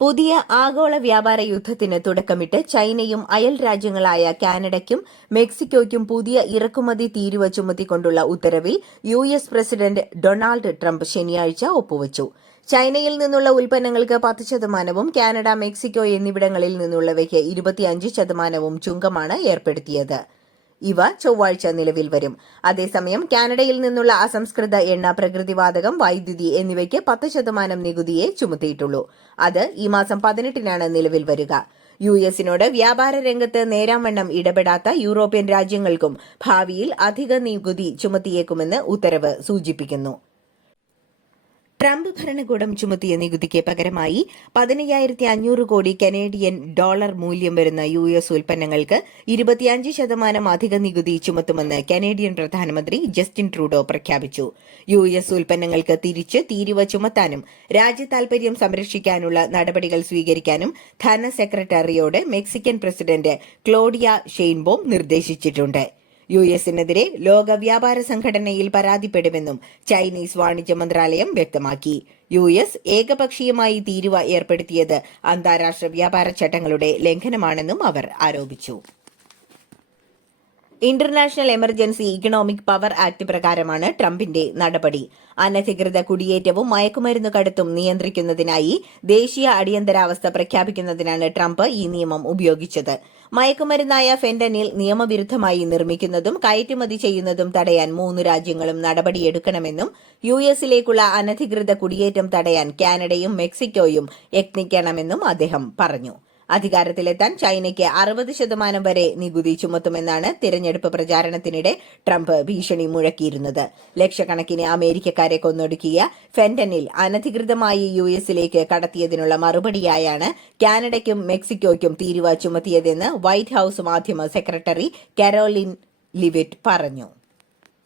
പുതിയ ആഗോള വ്യാപാര യുദ്ധത്തിന് തുടക്കമിട്ട് ചൈനയും അയൽ രാജ്യങ്ങളായ കാനഡയ്ക്കും മെക്സിക്കോയ്ക്കും പുതിയ ഇറക്കുമതി തീരുവ ചുമത്തിക്കൊണ്ടുള്ള ഉത്തരവിൽ U S president Donald Trump ശനിയാഴ്ച ഒപ്പുവച്ചു. ചൈനയിൽ നിന്നുള്ള ഉൽപ്പന്നങ്ങൾക്ക് പത്ത് ശതമാനവും കാനഡ മെക്സിക്കോ എന്നിവിടങ്ങളിൽ നിന്നുള്ളവയ്ക്ക് ഇരുപത്തിയഞ്ച് ശതമാനവും ചുങ്കമാണ് ഏർപ്പെടുത്തിയത്. ഇവ ചൊവ്വാഴ്ച നിലവിൽ വരും. അതേസമയം കാനഡയിൽ നിന്നുള്ള അസംസ്കൃത എണ്ണ പ്രകൃതിവാതകം വൈദ്യുതി എന്നിവയ്ക്ക് പത്ത് ശതമാനം നികുതിയെ ചുമത്തിയിട്ടുള്ളൂ. അത് ഈ മാസം പതിനെട്ടിനാണ് നിലവിൽ വരിക. യു എസിനോട് വ്യാപാര രംഗത്ത് നേരാംവണ്ണം ഇടപെടാത്ത യൂറോപ്യൻ രാജ്യങ്ങൾക്കും ഭാവിയിൽ അധിക നികുതി ചുമത്തിയേക്കുമെന്ന് ഉത്തരവ് സൂചിപ്പിക്കുന്നു. ട്രംപ് ഭരണകൂടം ചുമത്തിയ നികുതിക്ക് പകരമായി പതിനയ്യായിരത്തി അഞ്ഞൂറ് കോടി കനേഡിയൻ ഡോളർ മൂല്യം വരുന്ന യു എസ് ഉൽപ്പന്നങ്ങൾക്ക് ഇരുപത്തിയഞ്ച് ശതമാനം അധിക നികുതി ചുമത്തുമെന്ന് കനേഡിയൻ പ്രധാനമന്ത്രി ജസ്റ്റിൻ ട്രൂഡോ പ്രഖ്യാപിച്ചു. യു എസ് ഉൽപ്പന്നങ്ങൾക്ക് തിരിച്ച് തീരുവ ചുമത്താനും രാജ്യതാൽപര്യം സംരക്ഷിക്കാനുള്ള നടപടികൾ സ്വീകരിക്കാനും ധന സെക്രട്ടറിയോട് മെക്സിക്കൻ പ്രസിഡന്റ് ക്ലോഡിയ ഷെയ്ൻബോം നിർദ്ദേശിച്ചിട്ടുണ്ട്. യു എസിനെതിരെ ലോക വ്യാപാര സംഘടനയിൽ പരാതിപ്പെടുമെന്നും ചൈനീസ് വാണിജ്യ മന്ത്രാലയം വ്യക്തമാക്കി. യു എസ് ഏകപക്ഷീയമായി തീരുവ ഏർപ്പെടുത്തിയത് അന്താരാഷ്ട്ര വ്യാപാര ചട്ടങ്ങളുടെ ലംഘനമാണെന്നും അവർ ആരോപിച്ചു. International Emergency Economic Power Act പ്രകാരമാണ് ട്രംപിന്റെ നടപടി. അനധികൃത കുടിയേറ്റവും മയക്കുമരുന്ന് കടത്തും നിയന്ത്രിക്കുന്നതിനായി ദേശീയ അടിയന്തരാവസ്ഥ പ്രഖ്യാപിക്കുന്നതിനാണ് ട്രംപ് ഈ നിയമം ഉപയോഗിച്ചത്. മയക്കുമരുന്നായ ഫെന്റനിൽ നിയമവിരുദ്ധമായി നിർമ്മിക്കുന്നതും കയറ്റുമതി ചെയ്യുന്നതും തടയാൻ മൂന്ന് രാജ്യങ്ങളും നടപടിയെടുക്കണമെന്നും യു എസിലേക്കുള്ള അനധികൃത കുടിയേറ്റം തടയാൻ കാനഡയും മെക്സിക്കോയും യത്നിക്കണമെന്നും അദ്ദേഹം പറഞ്ഞു. അധികാരത്തിലെത്താൻ ചൈനയ്ക്ക് അറുപത് ശതമാനം വരെ നികുതി ചുമത്തുമെന്നാണ് തിരഞ്ഞെടുപ്പ് പ്രചാരണത്തിനിടെ ട്രംപ് ഭീഷണി മുഴക്കിയിരുന്നത്. ലക്ഷക്കണക്കിന് അമേരിക്കക്കാരെ കൊന്നൊടുക്കിയ ഫെന്റനിൽ അനധികൃതമായി യു എസിലേക്ക് കടത്തിയതിനുള്ള മറുപടിയായാണ് കാനഡയ്ക്കും മെക്സിക്കോയ്ക്കും തീരുവ ചുമത്തിയതെന്ന് വൈറ്റ് ഹൌസ് മാധ്യമ സെക്രട്ടറി കരോലിൻ ലിവിറ്റ് പറഞ്ഞു.